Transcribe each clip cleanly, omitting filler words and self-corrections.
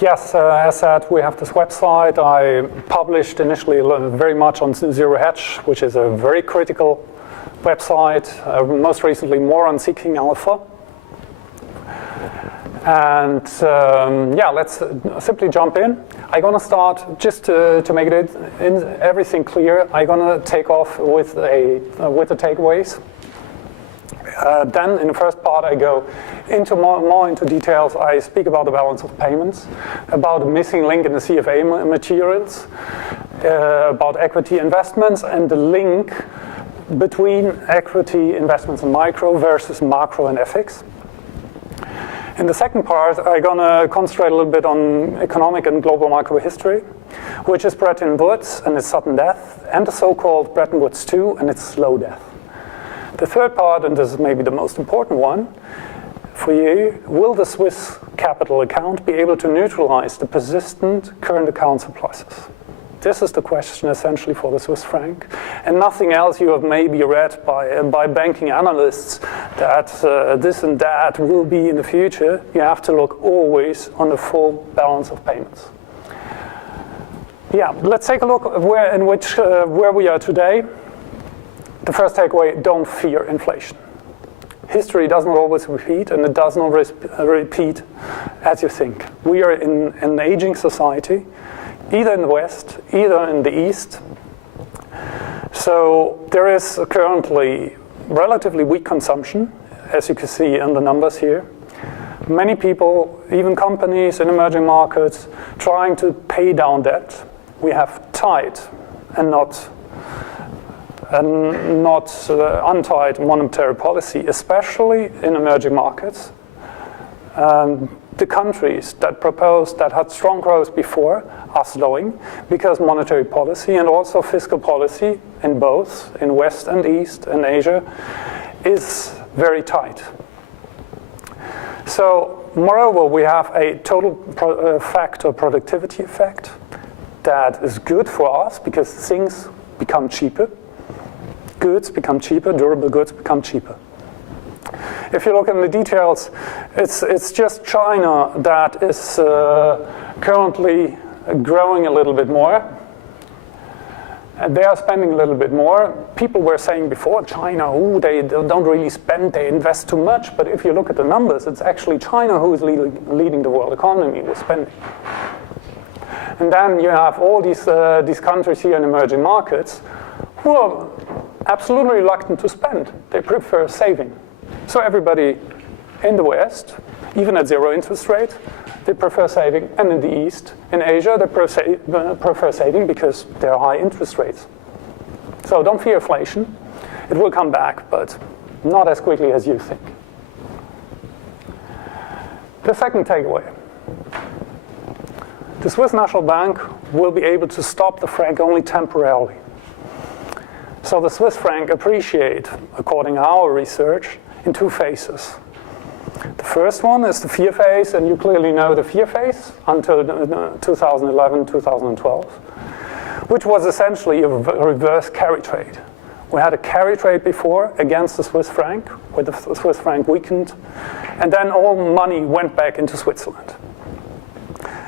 Yes, as said, we have this website. I published initially very much on Zero Hedge, which is a very critical website. Most recently, more on Seeking Alpha. And yeah, let's simply jump in. I'm going to start, just to make it everything clear, I'm going to take off with the takeaways. Then in the first part I go into more into details. I speak about the balance of payments, about the missing link in the CFA materials, about equity investments and the link between equity investments in micro versus macro and FX. In the second part, I'm going to concentrate a little bit on economic and global macro history, which is Bretton Woods and its sudden death, and the so-called Bretton Woods II and its slow death. The third part, and this is maybe the most important one for you, will the Swiss capital account be able to neutralize the persistent current account surpluses? This is the question essentially for the Swiss franc, and nothing else you have maybe read by banking analysts that this and that will be in the future. You have to look always on the full balance of payments. Yeah, let's take a look at where we are today. The first takeaway, don't fear inflation. History does not always repeat, and it does not repeat as you think. We are in an aging society, either in the West, either in the East. So there is currently relatively weak consumption, as you can see in the numbers here. Many people, even companies in emerging markets, trying to pay down debt. We have tight and not untied monetary policy, especially in emerging markets. The countries that had strong growth before are slowing because monetary policy and also fiscal policy in both, in West and East and Asia, is very tight. So, moreover, we have a total factor productivity effect that is good for us because things become cheaper. Goods become cheaper, durable goods become cheaper. If you look in the details, it's just China that is currently growing a little bit more. And they are spending a little bit more. People were saying before, China, they don't really spend, they invest too much. But if you look at the numbers, it's actually China who is leading the world economy with spending. And then you have all these countries here in emerging markets who are absolutely reluctant to spend. They prefer saving. So everybody in the West, even at zero interest rate, they prefer saving. And in the East, in Asia, they prefer saving because there are high interest rates. So don't fear inflation. It will come back, but not as quickly as you think. The second takeaway. The Swiss National Bank will be able to stop the franc only temporarily. So the Swiss franc appreciate, according to our research, in two phases. The first one is the fear phase, and you clearly know the fear phase until 2011, 2012, which was essentially a reverse carry trade. We had a carry trade before against the Swiss franc, where the Swiss franc weakened, and then all money went back into Switzerland.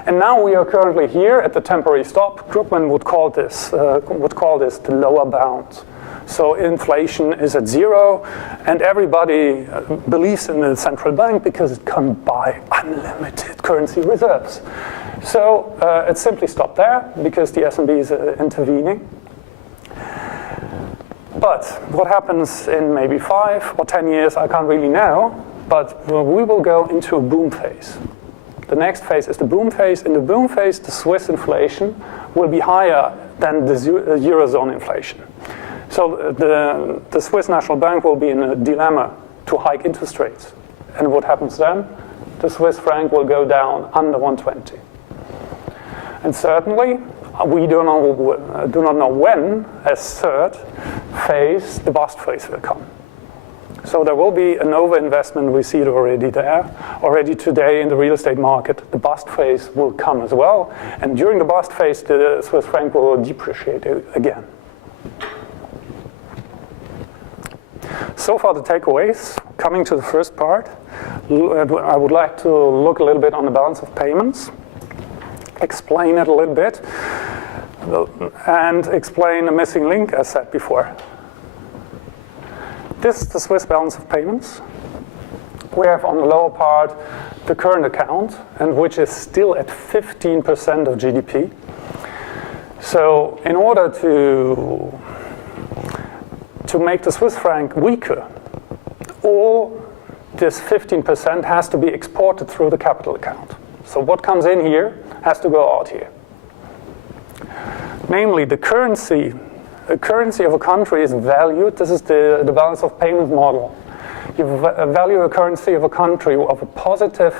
And now we are currently here at the temporary stop. Krugman would call this the lower bound. So inflation is at zero, and everybody believes in the central bank because it can buy unlimited currency reserves. So it simply stopped there because the SNB is intervening. But what happens in maybe 5 or 10 years, I can't really know, but we will go into a boom phase. The next phase is the boom phase. In the boom phase, the Swiss inflation will be higher than the Eurozone inflation. So the Swiss National Bank will be in a dilemma to hike interest rates. And what happens then? The Swiss franc will go down under 120. And certainly, we do not know when, as third phase, the bust phase will come. So there will be an overinvestment. We see it already there. Already today in the real estate market, the bust phase will come as well. And during the bust phase, the Swiss franc will depreciate again. So far the takeaways. Coming to the first part, I would like to look a little bit on the balance of payments. explain it a little bit, and explain a missing link, as said before. This is the Swiss balance of payments. We have on the lower part the current account, and which is still at 15% of GDP. So in order to make the Swiss franc weaker, all this 15% has to be exported through the capital account. So what comes in here has to go out here. Namely, the currency of a country is valued. This is the balance of payment model. You value a currency of a country of a positive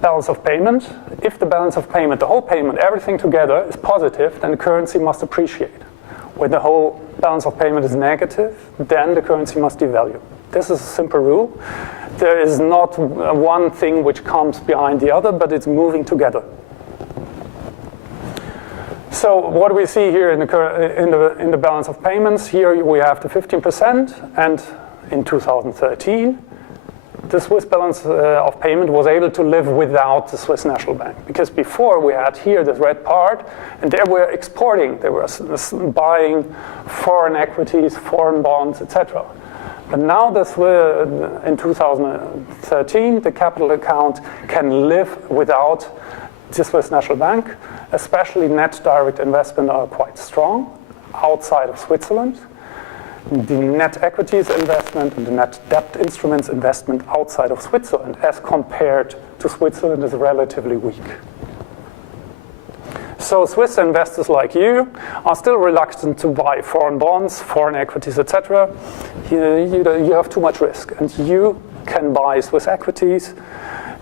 balance of payment. If the balance of payment, the whole payment, everything together is positive, then the currency must appreciate. When the whole balance of payment is negative, then the currency must devalue. This is a simple rule. There is not one thing which comes behind the other, but it's moving together. So what do we see here in the balance of payments? Here we have the 15%, and in 2013, the Swiss balance of payment was able to live without the Swiss National Bank. Because before we had here this red part, and they were exporting, they were buying foreign equities, foreign bonds, etc. But now in 2013, the capital account can live without the Swiss National Bank. Especially net direct investment are quite strong outside of Switzerland. The net equities investment and the net debt instruments investment outside of Switzerland as compared to Switzerland is relatively weak. So Swiss investors like you are still reluctant to buy foreign bonds, foreign equities, etc. You have too much risk, and you can buy Swiss equities.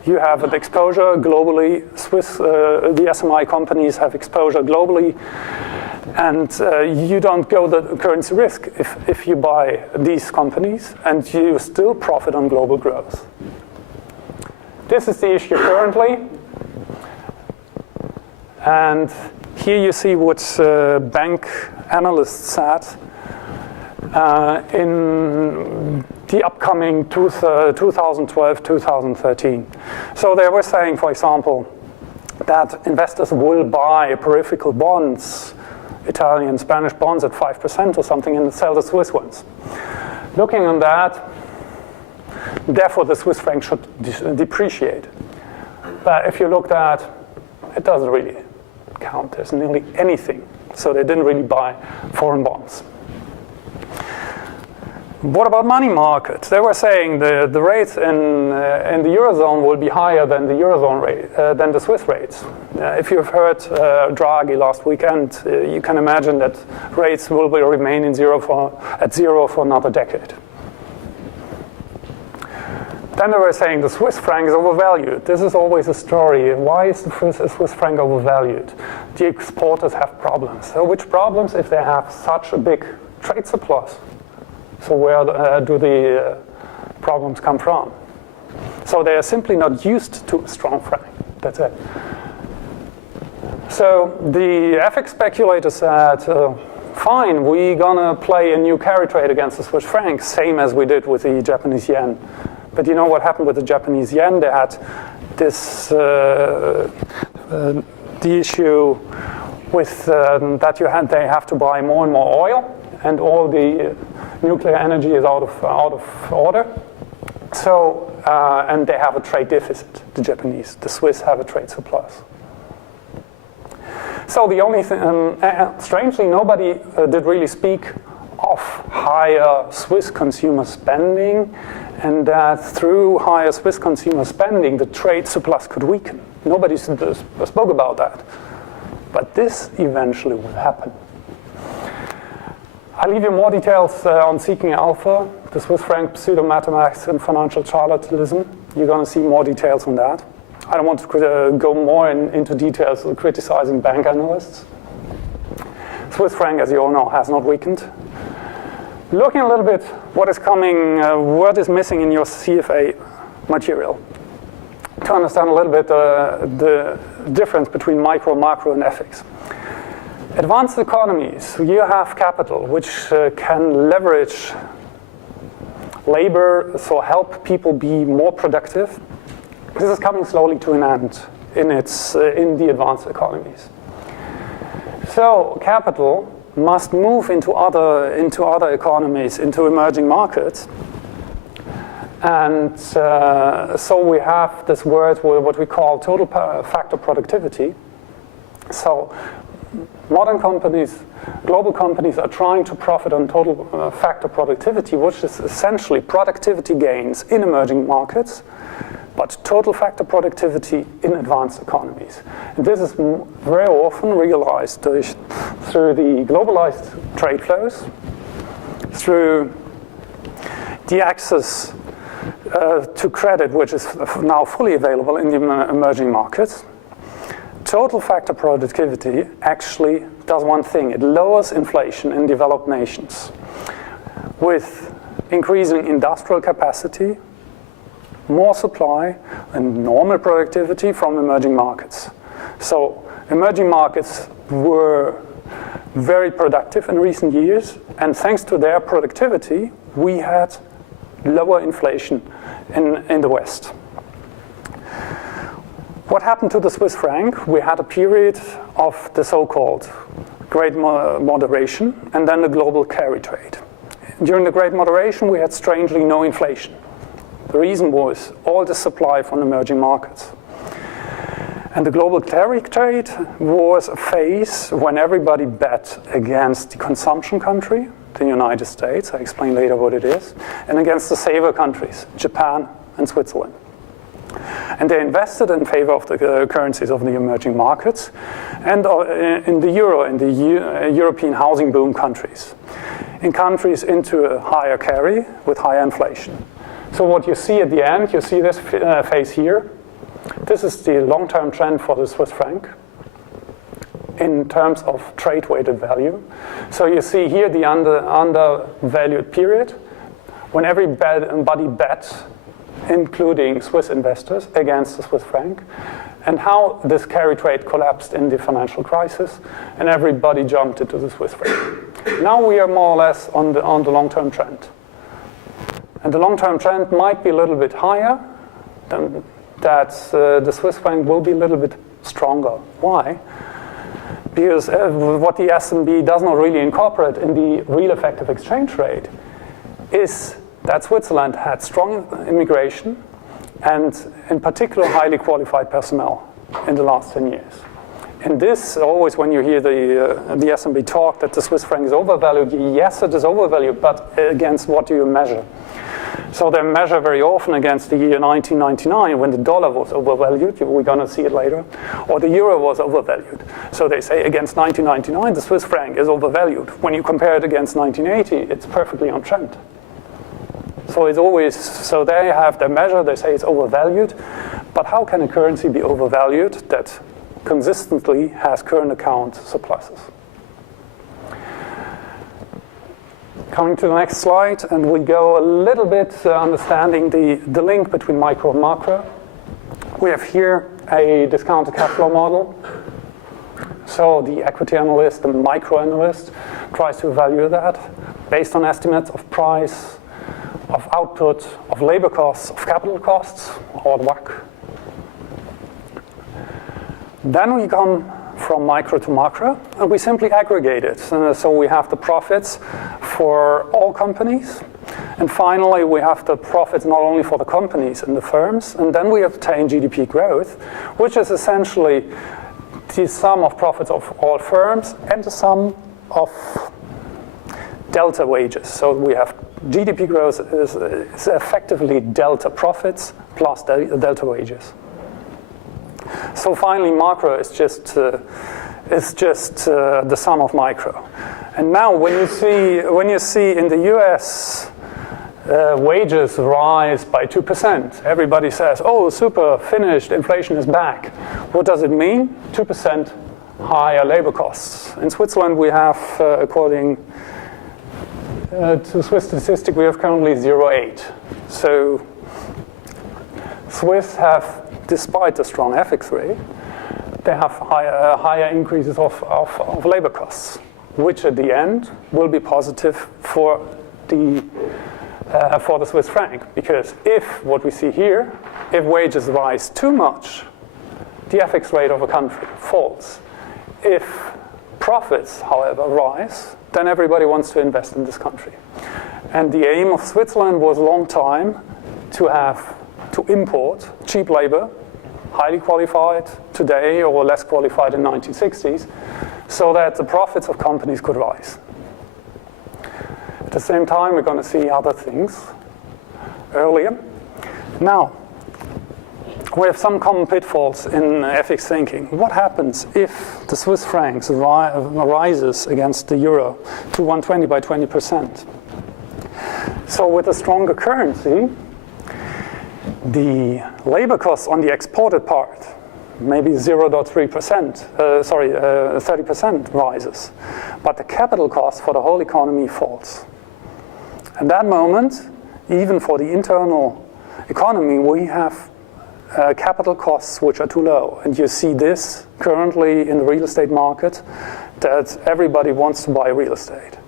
You have an exposure globally. The SMI companies have exposure globally. And you don't go the currency risk if you buy these companies, and you still profit on global growth. This is the issue currently. And here you see what bank analysts said in the upcoming 2012-2013. So they were saying, for example, that investors will buy peripheral bonds, Italian, Spanish bonds at 5% or something, and sell the Swiss ones. Looking on that, therefore the Swiss franc should depreciate. But if you look at it, doesn't really count. There's nearly anything. So they didn't really buy foreign bonds. What about money markets? They were saying the rates in the Eurozone will be higher than the Eurozone rate, than the Swiss rates. If you've heard Draghi last weekend, you can imagine that rates will remain at zero for another decade. Then they were saying the Swiss franc is overvalued. This is always a story. Why is the Swiss franc overvalued? The exporters have problems. So which problems if they have such a big trade surplus? So where do the problems come from? So they are simply not used to a strong franc. That's it. So the FX speculator said, fine, we're gonna play a new carry trade against the Swiss franc, same as we did with the Japanese yen. But you know what happened with the Japanese yen? They had this the issue with that they have to buy more and more oil, and all the nuclear energy is out of order. So and they have a trade deficit. The Japanese, the Swiss have a trade surplus. So the only thing, strangely, nobody did really speak of higher Swiss consumer spending, and that through higher Swiss consumer spending, the trade surplus could weaken. Nobody spoke about that. But this eventually will happen. I'll leave you more details on Seeking Alpha, the Swiss franc pseudo-mathematics and financial charlatanism. You're going to see more details on that. I don't want to go more into details of criticizing bank analysts. Swiss franc, as you all know, has not weakened. Looking a little bit what is coming, what is missing in your CFA material. To understand a little bit the difference between micro, macro, and FX. Advanced economies, you have capital which can leverage labor, so help people be more productive. This is coming slowly to an end in the advanced economies. So capital must move into other economies, into emerging markets. And so we have this word, what we call total factor productivity. So modern companies, global companies are trying to profit on total factor productivity, which is essentially productivity gains in emerging markets, but total factor productivity in advanced economies. And this is very often realized through the globalized trade flows, through the access to credit, which is now fully available in the emerging markets. Total factor productivity actually does one thing. It lowers inflation in developed nations with increasing industrial capacity, more supply, and normal productivity from emerging markets. So emerging markets were very productive in recent years, and thanks to their productivity, we had lower inflation in the West. What happened to the Swiss franc? We had a period of the so-called Great Moderation and then the global carry trade. During the Great Moderation, we had strangely no inflation. The reason was all the supply from emerging markets. And the global carry trade was a phase when everybody bet against the consumption country, the United States, I explain later what it is, and against the saver countries, Japan and Switzerland. And they invested in favor of the currencies of the emerging markets and in the euro, in the European housing boom countries, in countries into a higher carry with higher inflation. So what you see at the end, you see this phase here. This is the long-term trend for the Swiss franc in terms of trade-weighted value. So you see here the undervalued period when everybody bet, including Swiss investors, against the Swiss franc, and how this carry trade collapsed in the financial crisis, and everybody jumped into the Swiss franc. Now we are more or less on the long-term trend. And the long-term trend might be a little bit higher than that. The Swiss franc will be a little bit stronger. Why? Because what the SNB does not really incorporate in the real effective exchange rate is that Switzerland had strong immigration and in particular highly qualified personnel in the last 10 years. And this, always when you hear the SNB talk that the Swiss franc is overvalued, yes, it is overvalued, but against what do you measure? So they measure very often against the year 1999 when the dollar was overvalued, we're going to see it later, or the euro was overvalued. So they say against 1999 the Swiss franc is overvalued. When you compare it against 1980, it's perfectly on trend. So it's always, so they have their measure, they say it's overvalued, but how can a currency be overvalued that consistently has current account surpluses? Coming to the next slide, and we go a little bit understanding the link between micro and macro. We have here a discounted cash flow model. So the equity analyst, the micro analyst, tries to evaluate that based on estimates of price, of output, of labor costs, of capital costs, or WACC. Then we come from micro to macro, and we simply aggregate it. So we have the profits for all companies, and finally we have the profits not only for the companies and the firms, and then we obtain GDP growth, which is essentially the sum of profits of all firms and the sum of delta wages. So we have GDP growth is effectively delta profits plus delta wages. So finally, macro is just the sum of micro. And now, when you see in the U.S. Wages rise by 2%, everybody says, "Oh, super, finished, inflation is back." What does it mean? 2% higher labor costs. In Switzerland, we have, according to Swiss statistics, we have currently 0.8. So Swiss have, despite the strong FX rate, they have higher increases of labor costs, which at the end will be positive for the Swiss franc. Because if what we see here, if wages rise too much, the FX rate of a country falls. If profits, however, rise, then everybody wants to invest in this country. And the aim of Switzerland was a long time to import cheap labor, highly qualified today or less qualified in 1960s, so that the profits of companies could rise. At the same time, we're going to see other things earlier. Now, we have some common pitfalls in FX thinking. What happens if the Swiss francs rises against the euro to 120 by 20%? So with a stronger currency, the labor costs on the exported part, maybe 0.3%, 30% rises. But the capital cost for the whole economy falls. At that moment, even for the internal economy, we have capital costs which are too low. And you see this currently in the real estate market, that everybody wants to buy real estate.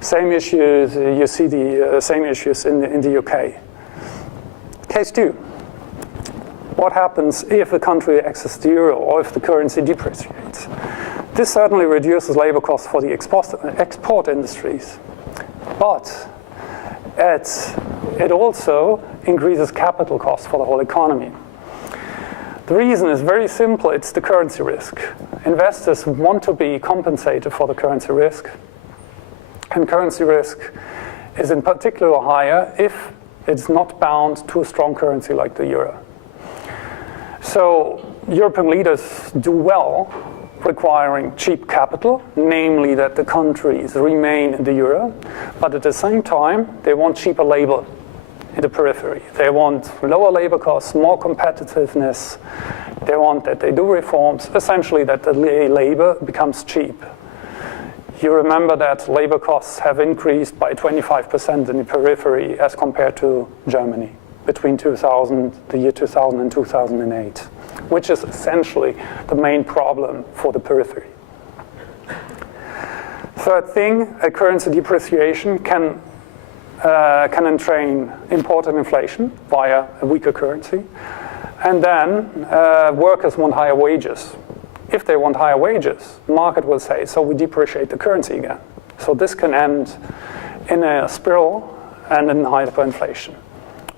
Same issues, you see the same issues in the UK. Case 2. What happens if a country accesses the euro or if the currency depreciates? This certainly reduces labor costs for the export industries, but it also increases capital costs for the whole economy. The reason is very simple, it's the currency risk. Investors want to be compensated for the currency risk, and currency risk is in particular higher if it's not bound to a strong currency like the euro. So European leaders do well requiring cheap capital, namely that the countries remain in the euro, but at the same time they want cheaper labor in the periphery. They want lower labor costs, more competitiveness. They want that they do reforms, essentially that the labor becomes cheap. You remember that labor costs have increased by 25% in the periphery as compared to Germany between the year 2000 and 2008, which is essentially the main problem for the periphery. Third thing, a currency depreciation can entrain imported inflation via a weaker currency. And then workers want higher wages. If they want higher wages, the market will say, so we depreciate the currency again. So this can end in a spiral and in hyperinflation,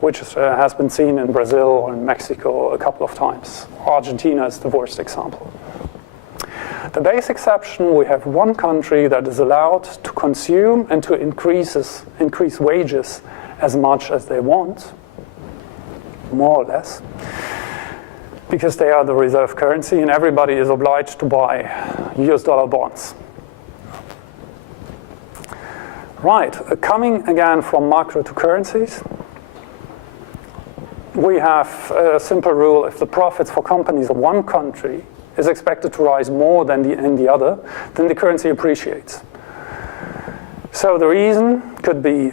which has been seen in Brazil or in Mexico a couple of times. Argentina is the worst example. The base exception, we have one country that is allowed to consume and to increase wages as much as they want, more or less, because they are the reserve currency and everybody is obliged to buy US dollar bonds. Right, coming again from macro to currencies, we have a simple rule: if the profits for companies of one country is expected to rise more than in the other, then the currency appreciates. So the reason could be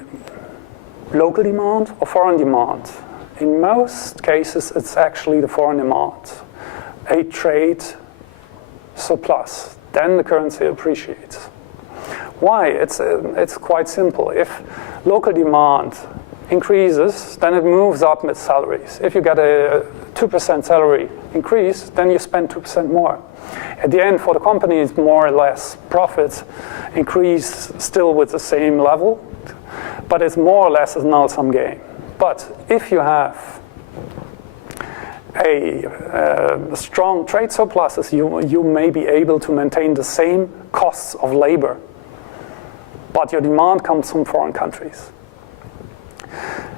local demand or foreign demand. In most cases, it's actually the foreign demand, a trade surplus. Then the currency appreciates. Why? It's quite simple. If local demand increases, then it moves up with salaries. If you get a 2% salary increase, then you spend 2% more. At the end, for the companies, more or less profits increase still with the same level, but it's more or less a null-sum game. But if you have a strong trade surpluses, you may be able to maintain the same costs of labor, but your demand comes from foreign countries.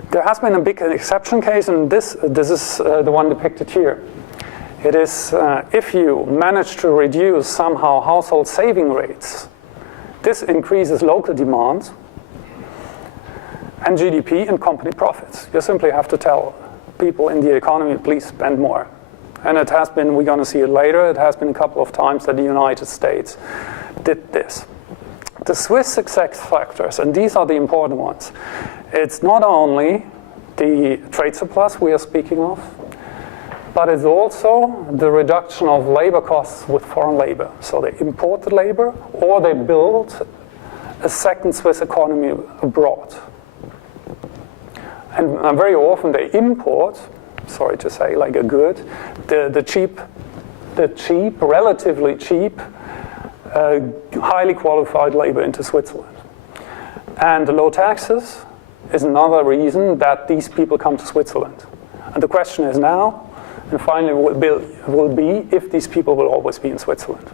There has been a big exception case, and this is the one depicted here. It is if you manage to reduce somehow household saving rates, this increases local demand and GDP and company profits. You simply have to tell people in the economy, please spend more. And it has been, we're going to see it later, it has been a couple of times that the United States did this. The Swiss success factors, and these are the important ones, it's not only the trade surplus we are speaking of, but it's also the reduction of labor costs with foreign labor. So they import the labor, or they build a second Swiss economy abroad. And very often they import, sorry to say, like a good, the cheap the cheap, relatively cheap, highly qualified labor into Switzerland. And the low taxes is another reason that these people come to Switzerland. And the question is now, and finally will be if these people will always be in Switzerland.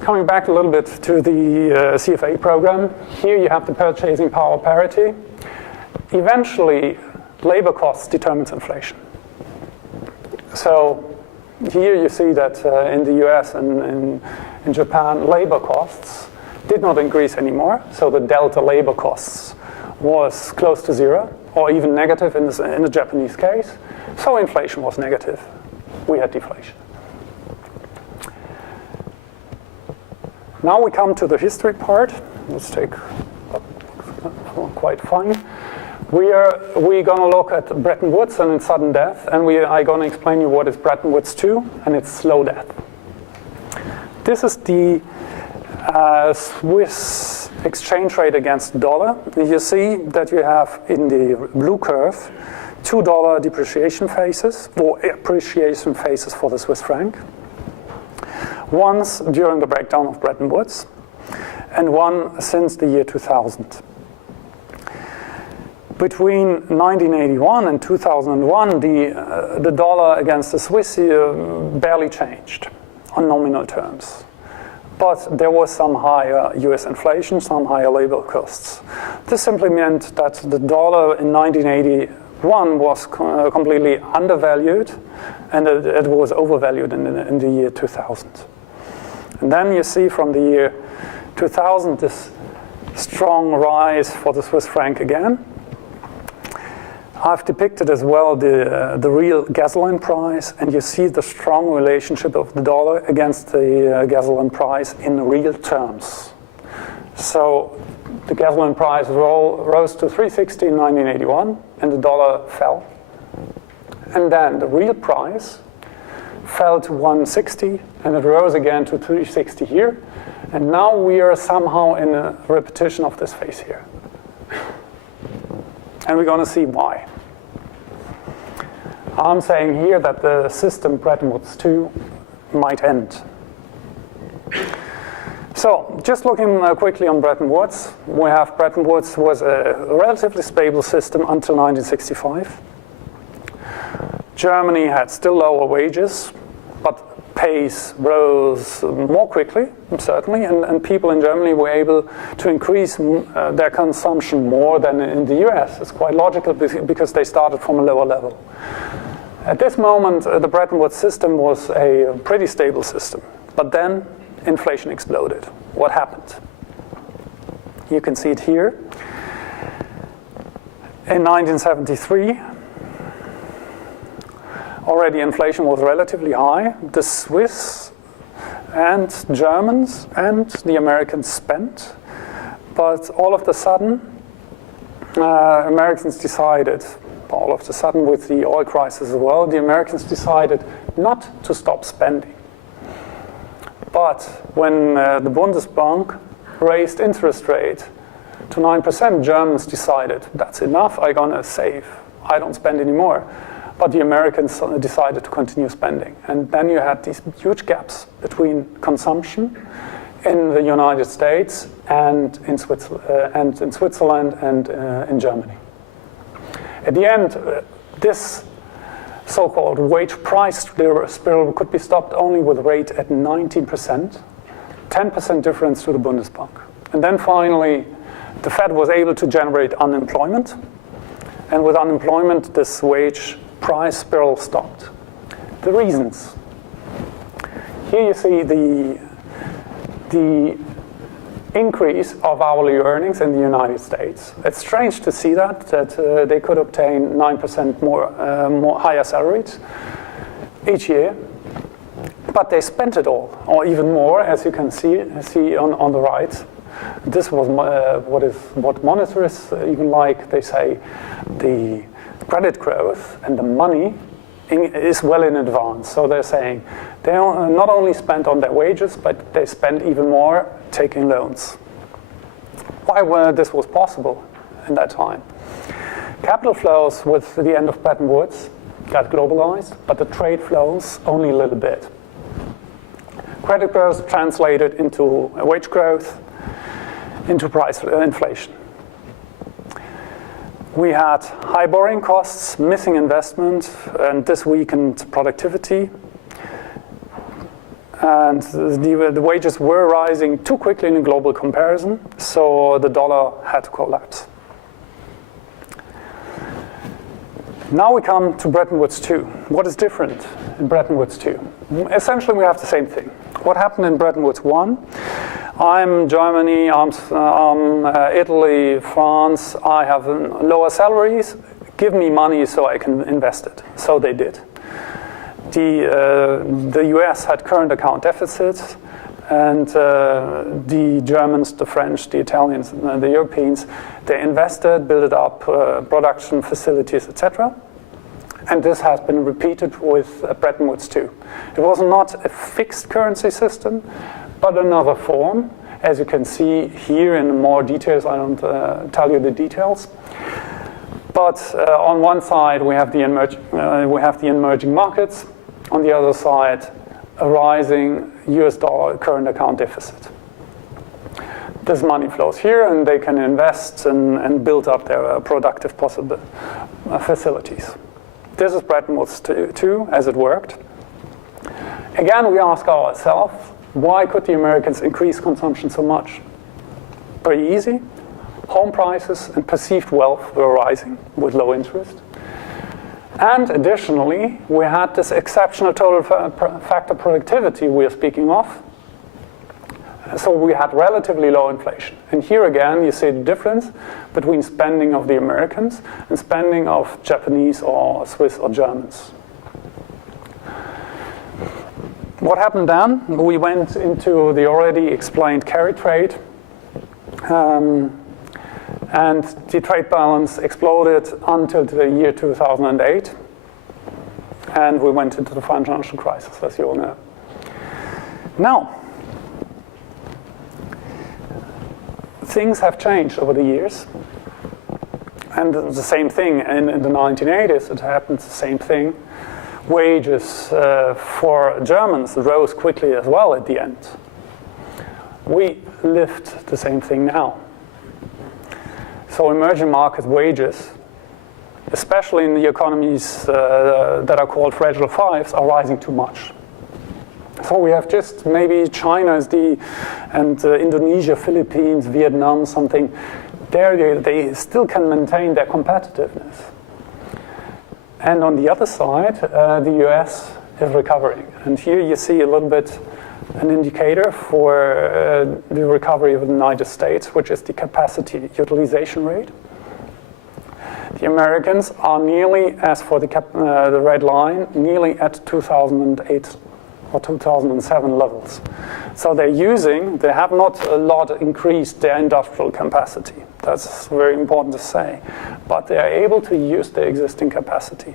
Coming back a little bit to the CFA program, here you have the purchasing power parity. Eventually, labor costs determines inflation. So here you see that in the US and in Japan, labor costs did not increase anymore. So the delta labor costs was close to zero, or even negative in the Japanese case. So inflation was negative. We had deflation. Now we come to the history part. Let's take quite fun. We're going to look at Bretton Woods and its sudden death, and I'm going to explain you what is Bretton Woods 2 and its slow death. This is the Swiss exchange rate against dollar. You see that you have in the blue curve $2 depreciation phases, or appreciation phases for the Swiss franc. Once during the breakdown of Bretton Woods, and one since the year 2000. Between 1981 and 2001, the dollar against the Swiss barely changed on nominal terms. But there was some higher US inflation, some higher labor costs. This simply meant that the dollar in 1981 was completely undervalued, and it was overvalued in the year 2000. And then you see from the year 2000 this strong rise for the Swiss franc again. I've depicted as well the real gasoline price, and you see the strong relationship of the dollar against the gasoline price in real terms. So the gasoline price rose to $3.60 in 1981, and the dollar fell. And then the real price fell to $1.60, and it rose again to $3.60 here. And now we are somehow in a repetition of this phase here. And we're going to see why. I'm saying here that the system Bretton Woods 2 might end. So, just looking quickly on Bretton Woods, we have Bretton Woods was a relatively stable system until 1965. Germany had still lower wages, but pace rose more quickly, certainly, and people in Germany were able to increase their consumption more than in the US. It's quite logical because they started from a lower level. At this moment, the Bretton Woods system was a pretty stable system, but then inflation exploded. What happened? You can see it here. In 1973, already inflation was relatively high. The Swiss and Germans and the Americans spent, but all of a sudden, Americans decided, all of a sudden with the oil crisis as well, the Americans decided not to stop spending. But when the Bundesbank raised interest rate to 9%, Germans decided, that's enough, I'm gonna save, I don't spend anymore. But the Americans decided to continue spending. And then you had these huge gaps between consumption in the United States and in Switzerland and in Germany. At the end, this so-called wage price spiral could be stopped only with a rate at 19%, 10% difference to the Bundesbank. And then finally, the Fed was able to generate unemployment. And with unemployment, this wage price spiral stopped. The reasons. Here you see the increase of hourly earnings in the United States. It's strange to see that they could obtain 9% more higher salaries each year, but they spent it all, or even more, as you can see on the right. This was what monetarists even like. They say the credit growth and the money is well in advance. So they're saying they not only spent on their wages, but they spent even more taking loans. Why this was possible in that time? Capital flows with the end of Bretton Woods got globalized, but the trade flows only a little bit. Credit growth translated into wage growth, into price inflation. We had high borrowing costs, missing investment, and this weakened productivity. And the wages were rising too quickly in a global comparison, so the dollar had to collapse. Now we come to Bretton Woods 2. What is different in Bretton Woods 2? Essentially, we have the same thing. What happened in Bretton Woods 1? I'm Germany, I'm Italy, France, I have lower salaries, give me money so I can invest it. So they did. The US had current account deficits, and the Germans, the French, the Italians, the Europeans, they invested, built up production facilities, etc. And this has been repeated with Bretton Woods 2. It was not a fixed currency system, but another form. As you can see here in more details, I don't tell you the details. But on one side, we have the emerging markets. On the other side, a rising US dollar current account deficit. This money flows here, and they can invest and build up their productive possible facilities. This is Bretton Woods 2 as it worked. Again, we ask ourselves, why could the Americans increase consumption so much? Very easy. Home prices and perceived wealth were rising with low interest. And additionally, we had this exceptional total factor productivity we are speaking of. So we had relatively low inflation. And here again, you see the difference between spending of the Americans and spending of Japanese or Swiss or Germans. What happened then? We went into the already explained carry trade. And the trade balance exploded until the year 2008. And we went into the financial crisis, as you all know. Now, things have changed over the years. And the same thing in the 1980s, it happened the same thing. Wages for Germans rose quickly as well at the end. We lived the same thing now. So emerging market wages, especially in the economies that are called fragile fives, are rising too much. So we have just maybe China is and Indonesia, Philippines, Vietnam, something. There they still can maintain their competitiveness. And on the other side, the US is recovering. And here you see a little bit an indicator for the recovery of the United States, which is the capacity utilization rate. The Americans are nearly, as for the red line, nearly at 2008 or 2007 levels. So they have not a lot increased their industrial capacity. That's very important to say. But they are able to use their existing capacity.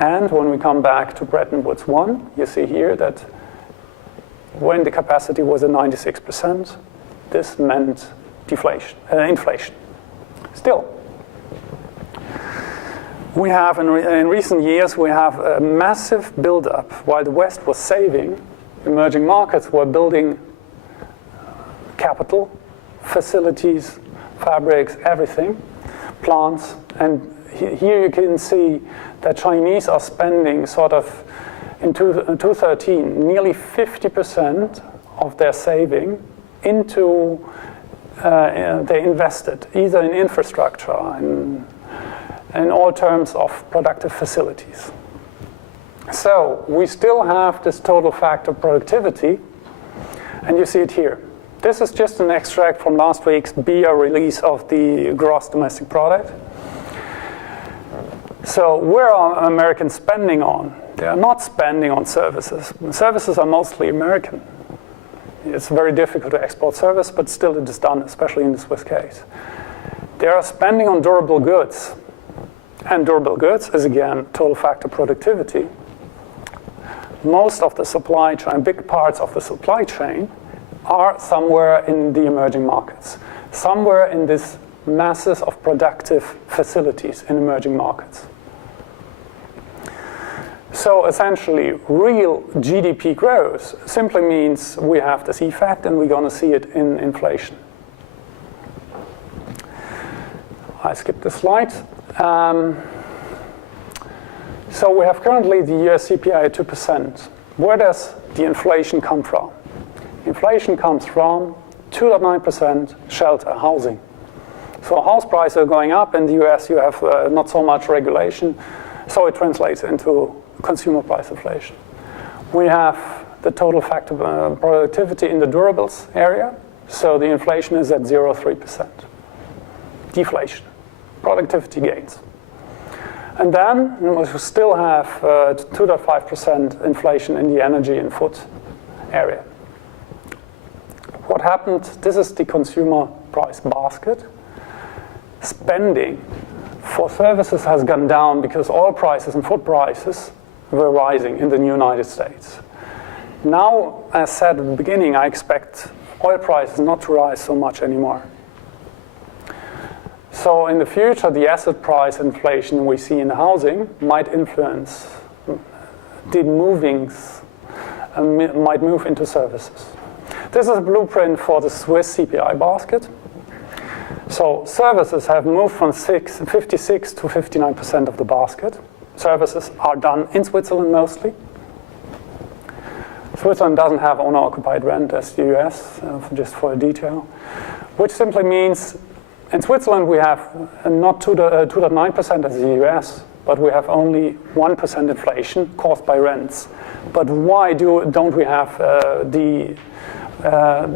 And when we come back to Bretton Woods 1, you see here that when the capacity was at 96%, this meant inflation. Still, we have in recent years, we have a massive buildup. While the West was saving, emerging markets were building capital, facilities, fabrics, everything, plants. And here you can see that Chinese are spending sort of, in 2013, nearly 50% of their saving into, they invested either in infrastructure and in all terms of productive facilities. So we still have this total factor productivity, and you see it here. This is just an extract from last week's BR release of the gross domestic product. So where are Americans spending on? They are not spending on services. Services are mostly American. It's very difficult to export service, but still it is done, especially in the Swiss case. They are spending on durable goods. And durable goods is, again, total factor productivity. Most of the supply chain, big parts of the supply chain, are somewhere in the emerging markets, somewhere in this masses of productive facilities in emerging markets. So essentially, real GDP growth simply means we have this effect and we're going to see it in inflation. I skipped the slide. So we have currently the US CPI at 2%. Where does the inflation come from? Inflation comes from 2.9% shelter housing. So house prices are going up. In the US, you have not so much regulation, so it translates into consumer price inflation. We have the total factor productivity in the durables area, so the inflation is at 0.3%. Deflation, productivity gains. And then we still have 2.5% inflation in the energy and food area. What happened? This is the consumer price basket. Spending for services has gone down because oil prices and food prices were rising in the United States. Now, as said at the beginning, I expect oil prices not to rise so much anymore. So in the future, the asset price inflation we see in housing might influence the movings, might move into services. This is a blueprint for the Swiss CPI basket. So services have moved from 56 to 59% of the basket. Services are done in Switzerland mostly. Switzerland doesn't have owner-occupied rent as the US, just for a detail, which simply means in Switzerland we have not 2.9% as the US, but we have only 1% inflation caused by rents. But why don't we have the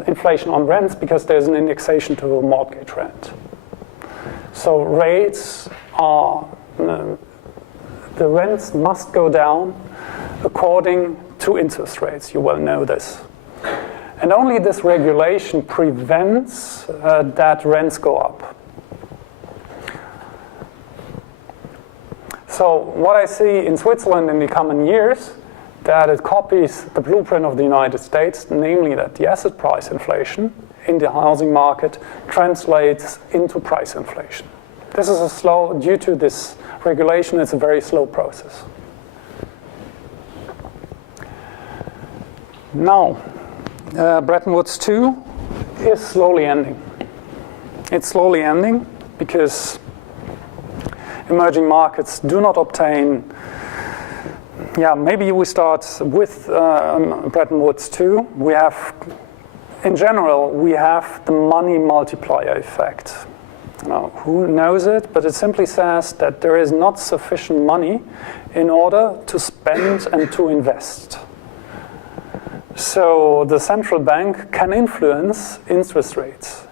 inflation on rents? Because there's an indexation to a mortgage rent. So rates are, the rents must go down according to interest rates. You well know this. And only this regulation prevents that rents go up. So what I see in Switzerland in the coming years, that it copies the blueprint of the United States, namely that the asset price inflation in the housing market translates into price inflation. This is a slow, due to this regulation, it's a very slow process. Now, Bretton Woods 2 is slowly ending. It's slowly ending because emerging markets do not obtain. Yeah, maybe we start with Bretton Woods 2. We have, in general, we have the money multiplier effect. Now, who knows it? But it simply says that there is not sufficient money in order to spend and to invest. So the central bank can influence interest rates.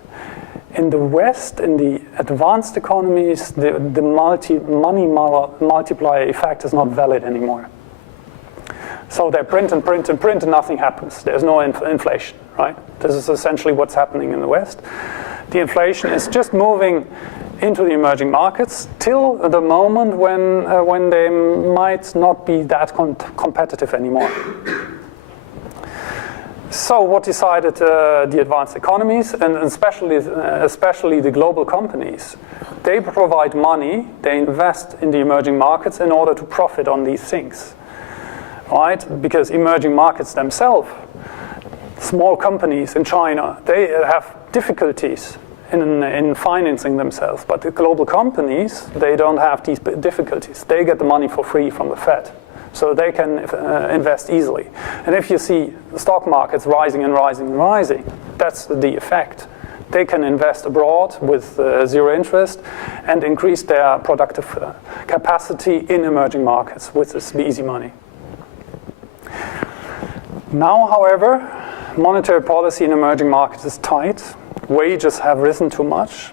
In the West, in the advanced economies, the money multiplier effect is not valid anymore. So they print and print and print and nothing happens. There's no inflation, right? This is essentially what's happening in the West. The inflation is just moving into the emerging markets till the moment when they might not be that competitive anymore. So what decided the advanced economies, and especially the global companies? They provide money, they invest in the emerging markets in order to profit on these things, right? Because emerging markets themselves, small companies in China, they have difficulties in financing themselves. But the global companies, they don't have these difficulties. They get the money for free from the Fed. So they can invest easily. And if you see the stock markets rising and rising and rising, that's the effect. They can invest abroad with zero interest and increase their productive capacity in emerging markets, which is the easy money. Now, however, monetary policy in emerging markets is tight. Wages have risen too much,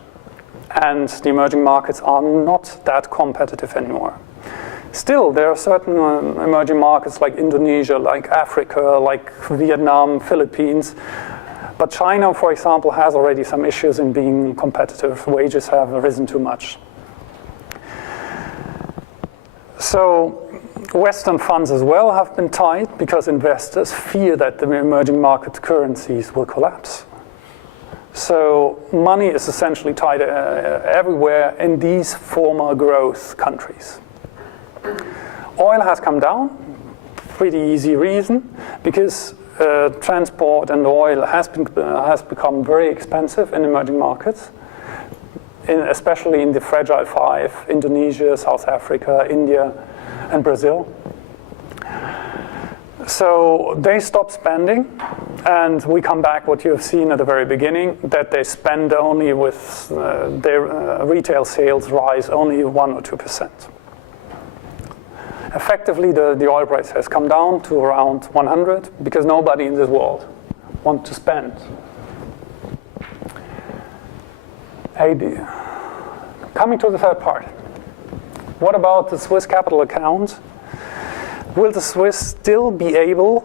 and the emerging markets are not that competitive anymore. Still, there are certain emerging markets like Indonesia, like Africa, like Vietnam, Philippines. But China, for example, has already some issues in being competitive. Wages have risen too much. So Western funds as well have been tight because investors fear that the emerging market currencies will collapse. So money is essentially tight everywhere in these former growth countries. Oil has come down pretty easy reason, because transport and oil has become very expensive in emerging markets, especially in the Fragile Five: Indonesia, South Africa, India, and Brazil. So they stop spending, and we come back what you have seen at the very beginning, that they spend only with their retail sales rise only 1 or 2%. Effectively, the oil price has come down to around 100 because nobody in this world wants to spend. Coming to the third part. What about the Swiss capital account? Will the Swiss still be able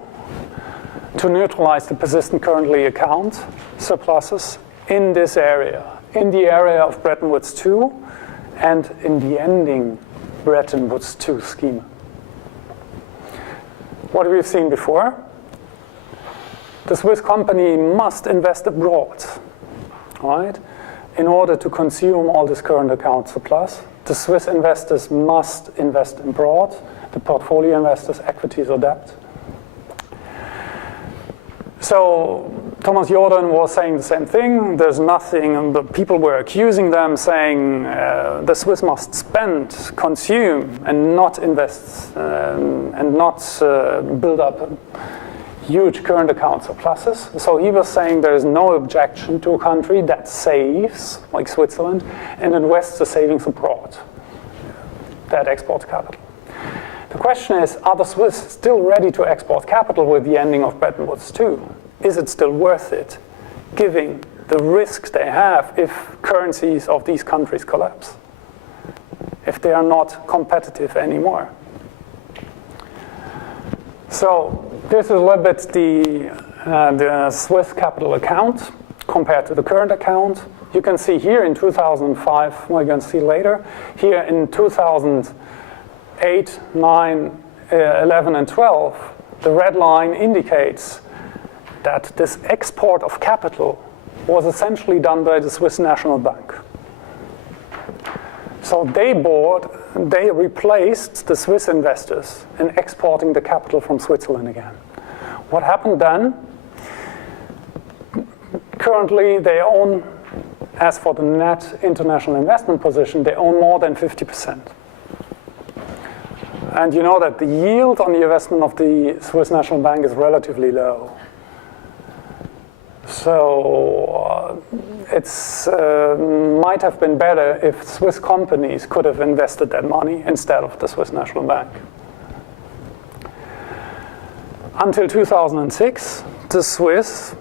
to neutralize the persistent currently account surpluses in this area, in the area of Bretton Woods II and in the ending Bretton Woods II scheme? What we've seen before, the Swiss company must invest abroad, right? In order to consume all this current account surplus, the Swiss investors must invest abroad, the portfolio investors, equities or debt. So Thomas Jordan was saying the same thing. There's nothing, but people were accusing them, saying the Swiss must spend, consume, and not invest, and not build up huge current account surpluses. So he was saying there is no objection to a country that saves, like Switzerland, and invests the savings abroad, that exports capital. The question is, are the Swiss still ready to export capital with the ending of Bretton Woods II? Is it still worth it, given the risks they have if currencies of these countries collapse, if they are not competitive anymore? So this is a little bit the Swiss capital account compared to the current account. You can see here in 2005, we're going to see later, here in 2008, 9, 11, and 12, the red line indicates that this export of capital was essentially done by the Swiss National Bank. So they replaced the Swiss investors in exporting the capital from Switzerland again. What happened then? Currently they own, as for the net international investment position, they own more than 50%. And you know that the yield on the investment of the Swiss National Bank is relatively low. So it might have been better if Swiss companies could have invested that money instead of the Swiss National Bank. Until 2006, the Swiss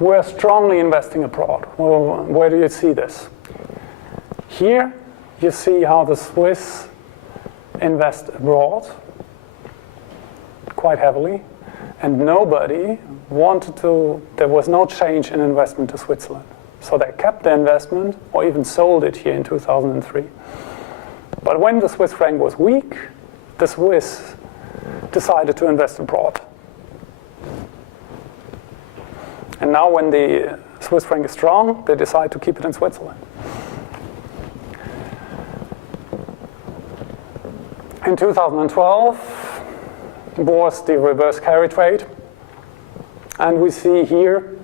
were strongly investing abroad. Well, where do you see this? Here you see how the Swiss invest abroad quite heavily, and nobody wanted to, there was no change in investment to Switzerland. So they kept the investment or even sold it here in 2003. But when the Swiss franc was weak, the Swiss decided to invest abroad. And now when the Swiss franc is strong, they decide to keep it in Switzerland. In 2012 was the reverse carry trade. And we see here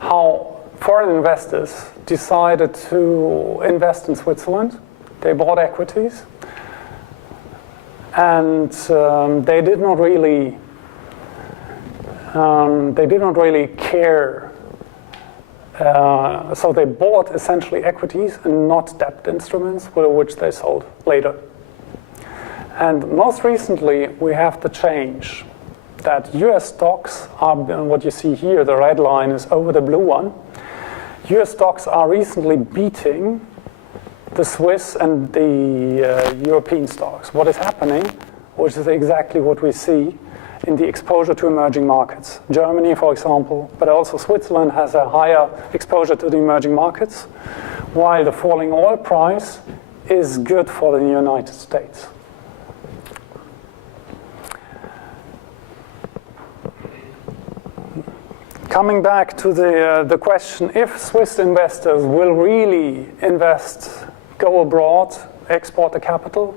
how foreign investors decided to invest in Switzerland. They bought equities. And they did not really care. So they bought essentially equities and not debt instruments, which they sold later. And most recently, we have the change that US stocks are, what you see here, the red line is over the blue one. US stocks are recently beating the Swiss and the European stocks. What is happening, which is exactly what we see in the exposure to emerging markets. Germany, for example, but also Switzerland has a higher exposure to the emerging markets, while the falling oil price is good for the United States. Coming back to the question, if Swiss investors will really invest, go abroad, export the capital,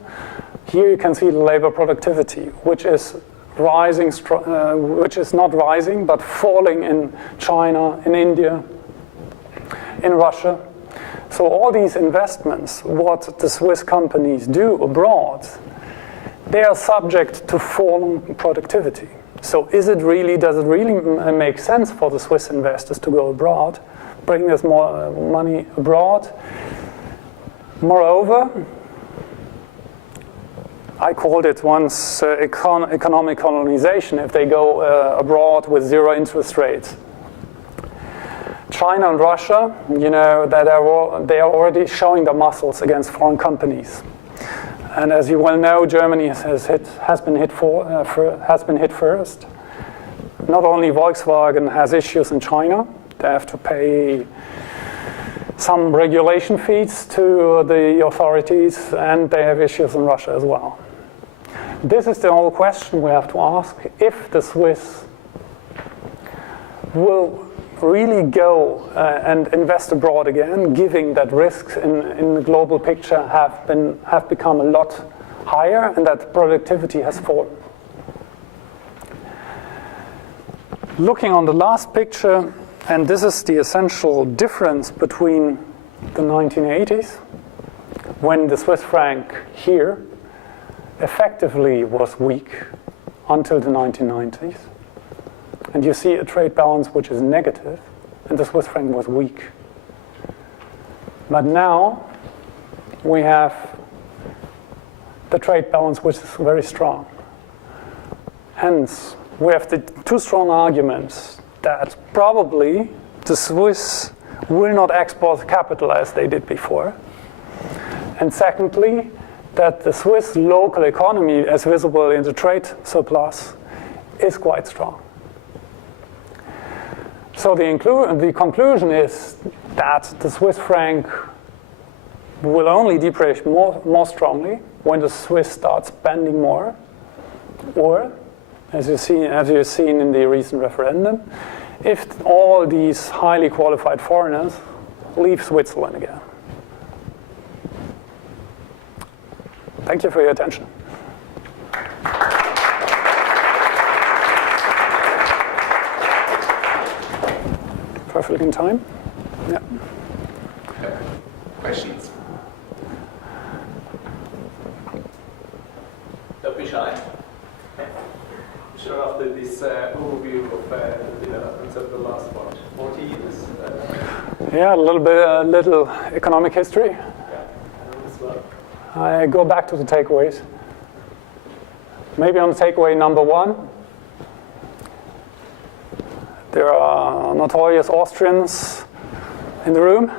here you can see the labor productivity, which is rising, which is not rising, but falling in China, in India, in Russia. So all these investments, what the Swiss companies do abroad, they are subject to falling productivity. So does it really make sense for the Swiss investors to go abroad, bring this more money abroad? Moreover, I called it once economic colonization if they go abroad with zero interest rates. China and Russia, you know, they are already showing their muscles against foreign companies. And as you well know, Germany has been hit first. Not only Volkswagen has issues in China, they have to pay some regulation fees to the authorities, and they have issues in Russia as well. This is the whole question we have to ask, if the Swiss will really go and invest abroad again, given that risks in the global picture have become a lot higher and that productivity has fallen. Looking on the last picture, and this is the essential difference between the 1980s, when the Swiss franc here effectively was weak until the 1990s. And you see a trade balance which is negative, and the Swiss franc was weak. But now we have the trade balance which is very strong. Hence, we have the two strong arguments that probably the Swiss will not export capital as they did before. And secondly, that the Swiss local economy, as visible in the trade surplus, is quite strong. So the conclusion is that the Swiss franc will only depreciate more strongly when the Swiss start spending more, or, as you've seen in the recent referendum, if all these highly qualified foreigners leave Switzerland again. Thank you for your attention. Perfectly in time. Yeah. Questions? Don't be shy. Sure, after this overview of the developments of the last 40 years. Yeah, a little economic history. Yeah, as well. I go back to the takeaways. Maybe on takeaway number one, there are notorious Austrians in the room.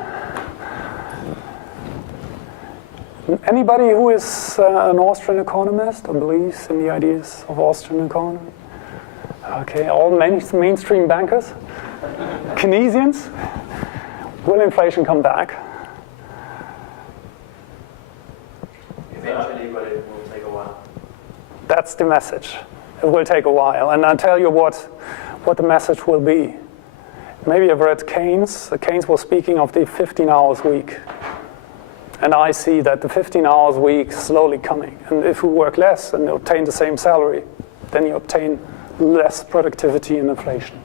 Anybody who is an Austrian economist or believes in the ideas of Austrian economy? Okay, all mainstream bankers? Keynesians? Will inflation come back? Eventually, but it will take a while. That's the message. It will take a while. And I'll tell you what the message will be. Maybe you've read Keynes. Keynes was speaking of the 15 hours week. And I see that the 15 hours week is slowly coming. And if you work less and obtain the same salary, then you obtain less productivity and inflation.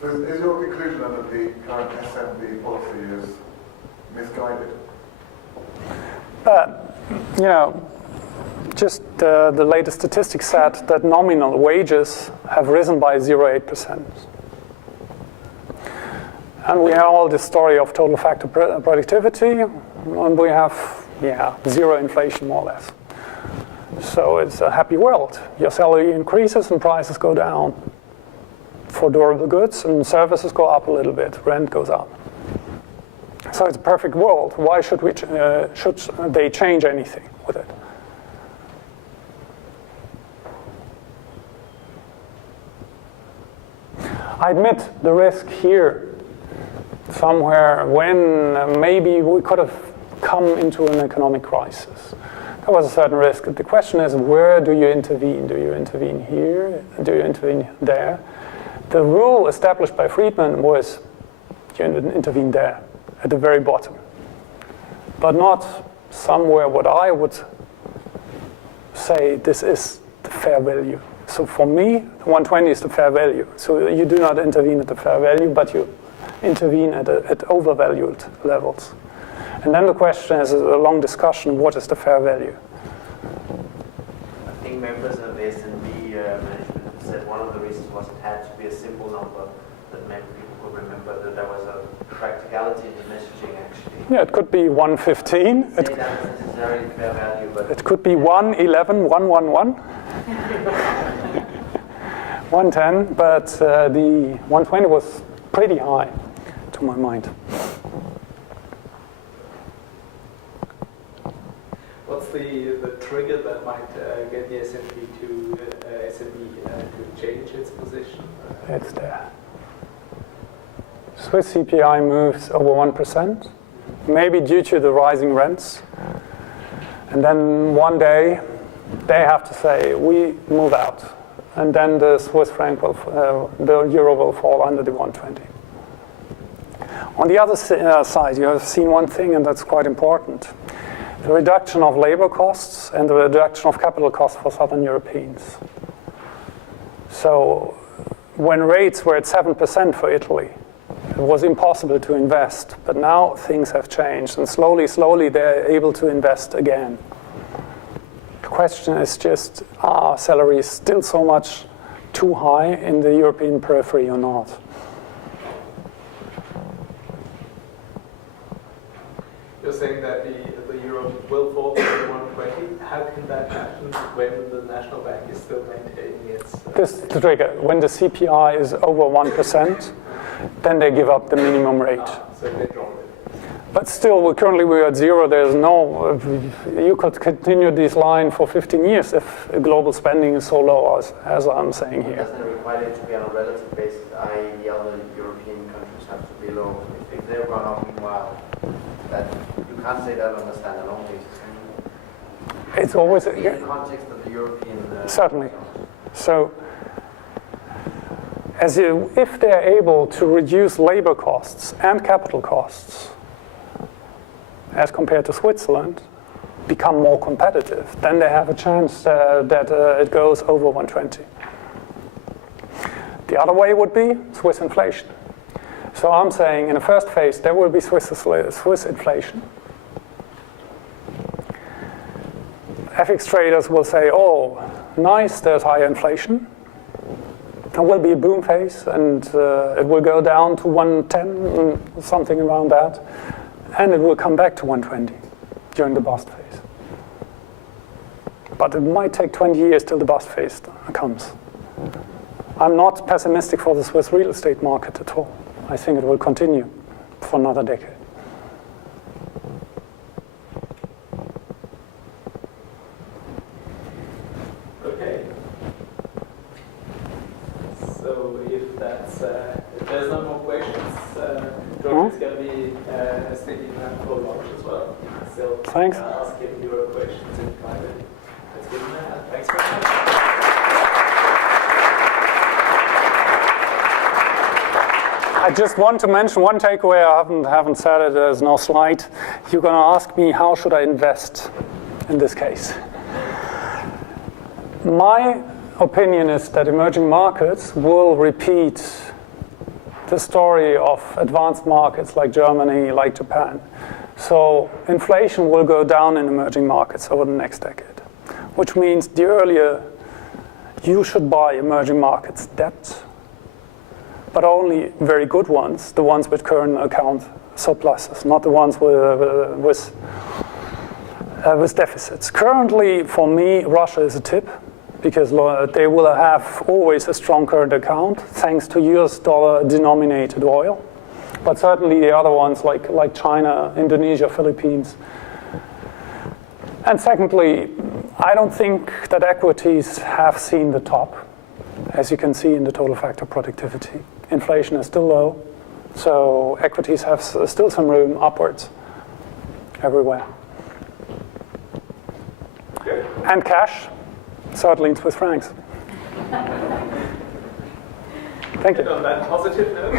So is your conclusion that the current SNB policy is misguided? You know, just the latest statistics said that nominal wages have risen by 0.8%. And we have all this story of total factor productivity, and we have, zero inflation more or less. So it's a happy world. Your salary increases and prices go down for durable goods, and services go up a little bit, rent goes up. So it's a perfect world. Why should they change anything with it? I admit the risk here somewhere when maybe we could have come into an economic crisis. There was a certain risk. The question is, where do you intervene? Do you intervene here? Do you intervene there? The rule established by Friedman was you intervene there, at the very bottom. but not somewhere what I would say this is the fair value. So for me, 120 is the fair value. So you do not intervene at the fair value, but you intervene at overvalued levels. And then the question is a long discussion, what is the fair value? I think members of the S&B management said one of the reasons was it had to be a simple number that maybe people could remember that there was a practicality in the messaging actually. Yeah, it could be 115. Say that is necessarily fair value, but It could be 111, 111, 110, but the 120 was pretty high to my mind. What's the trigger that might get the S&P to change its position? It's there. Swiss CPI moves over 1%, maybe due to the rising rents. And then one day, they have to say, we move out. And then the Swiss franc will, the euro will fall under the 120. On the other side, you have seen one thing, and that's quite important. The reduction of labor costs and the reduction of capital costs for Southern Europeans. So when rates were at 7% for Italy, it was impossible to invest. But now things have changed, and slowly, they're able to invest again. The question is just, are salaries still so much too high in the European periphery or not? You're saying that the euro will fall to 120. How can that happen when the national bank is still maintaining its... This is the trigger. When the CPI is over 1%, then they give up the minimum rate. So they drop it. But still, currently we're at zero. There's no... You could continue this line for 15 years if global spending is so low as I'm saying here. doesn't it require it to be on a relative basis, i.e. the other European countries have to be low? If they've gone up meanwhile, that you can't say that on a standalone basis, can you? It's always... In the context of the European... Certainly. So, if they're able to reduce labor costs and capital costs, as compared to Switzerland, become more competitive, then they have a chance that it goes over 120. The other way would be Swiss inflation. So I'm saying in the first phase, there will be Swiss inflation. FX traders will say, oh, nice, there's higher inflation. There will be a boom phase, and it will go down to 110, something around that, and it will come back to 120 during the bust phase. But it might take 20 years till the bust phase comes. I'm not pessimistic for the Swiss real estate market at all. I think it will continue for another decade. Okay. So if there's no more questions, George is going to be sticking around for lunch as well. So Thanks. Ask him your questions in private. Let's give him a hand. Thanks very much. I just want to mention one takeaway. I haven't said it. There's no slide. You're going to ask me how should I invest in this case. My opinion is that emerging markets will repeat the story of advanced markets like Germany, like Japan. So inflation will go down in emerging markets over the next decade, which means the earlier you should buy emerging markets debt, but only very good ones, the ones with current account surpluses, not the ones with deficits. Currently, for me, Russia is a tip, because they will have always a strong current account, thanks to US dollar denominated oil. But certainly the other ones like China, Indonesia, Philippines. And secondly, I don't think that equities have seen the top, as you can see in the total factor productivity. Inflation is still low, so equities have still some room upwards everywhere. Good. And cash, certainly in Swiss francs. Thank you. And on that positive note,